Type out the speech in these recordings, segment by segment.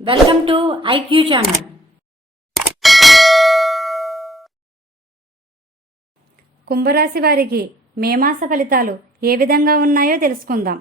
Welcome to IQ channel. కుంభరాశి వారికి మే మాస ఫలితాలు ఏ విధంగా ఉన్నాయో తెలుసుకుందాం.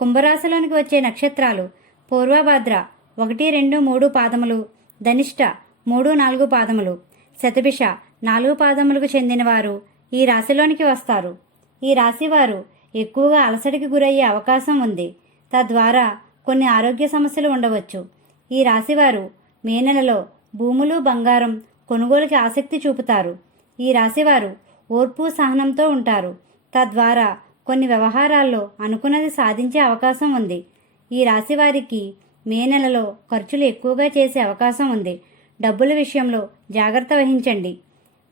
కుంభరాశిలోనికి వచ్చే నక్షత్రాలు పూర్వభద్ర ఒకటి రెండు మూడు పాదములు ధనిష్ట మూడు నాలుగు పాదములు శతభిష నాలుగు పాదములకు చెందినవారు ఈ రాశిలోనికి వస్తారు. ఈ రాశివారు ఎక్కువగా అలసడికి గురయ్యే అవకాశం ఉంది. తద్వారా కొన్ని ఆరోగ్య సమస్యలు ఉండవచ్చు. ఈ రాశివారు మే నెలలో భూములు బంగారం కొనుగోలుకి ఆసక్తి చూపుతారు. ఈ రాశివారు ఓర్పు సహనంతో ఉంటారు. తద్వారా కొన్ని వ్యవహారాల్లో అనుకున్నది సాధించే అవకాశం ఉంది. ఈ రాశివారికి మే నెలలో ఖర్చులు ఎక్కువగా చేసే అవకాశం ఉంది. డబ్బుల విషయంలో జాగ్రత్త వహించండి.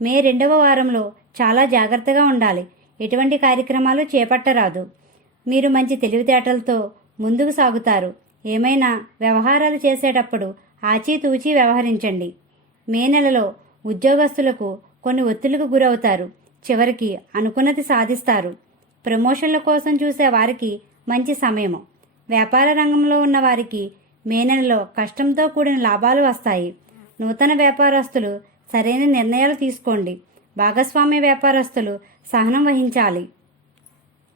మే రెండవ వారంలో చాలా జాగ్రత్తగా ఉండాలి. ఎటువంటి కార్యక్రమాలు చేపట్టరాదు. మీరు మంచి తెలివితేటలతో ముందుకు సాగుతారు. ఏమైనా వ్యవహారాలు చేసేటప్పుడు ఆచితూచి వ్యవహరించండి. మే నెలలో ఉద్యోగస్తులకు కొన్ని ఒత్తిళ్ళకు గురవుతారు. చివరికి అనుకున్నది సాధిస్తారు. ప్రమోషన్ల కోసం చూసే వారికి మంచి సమయము. వ్యాపార రంగంలో ఉన్న వారికి మే నెలలో కష్టంతో కూడిన లాభాలు వస్తాయి. నూతన వ్యాపారస్తులు సరైన నిర్ణయాలు తీసుకోండి. భాగస్వామ్య వ్యాపారస్తులు సహనం వహించాలి.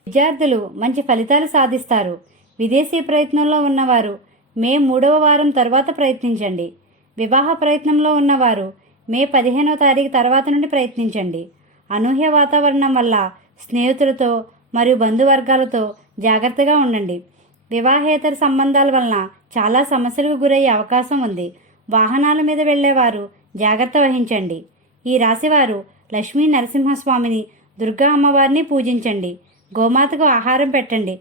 విద్యార్థులు మంచి ఫలితాలు సాధిస్తారు. విదేశీ ప్రయత్నంలో ఉన్నవారు. మే మూడవ వారం తర్వాత ప్రయత్నించండి. వివాహ ప్రయత్నంలో ఉన్నవారు మే పదిహేనవ తారీఖు తర్వాత నుండి ప్రయత్నించండి. అనూహ్య వాతావరణం వల్ల స్నేహితులతో మరియు బంధువర్గాలతో జాగ్రత్తగా ఉండండి. వివాహేతర సంబంధాల వలన చాలా సమస్యలకు గురయ్యే అవకాశం ఉంది. వాహనాల మీద వెళ్ళేవారు జాగ్రత్త వహించండి. ఈ రాశివారు లక్ష్మీ నరసింహస్వామిని దుర్గా అమ్మవారిని పూజించండి. గోమాతకు ఆహారం పెట్టండి.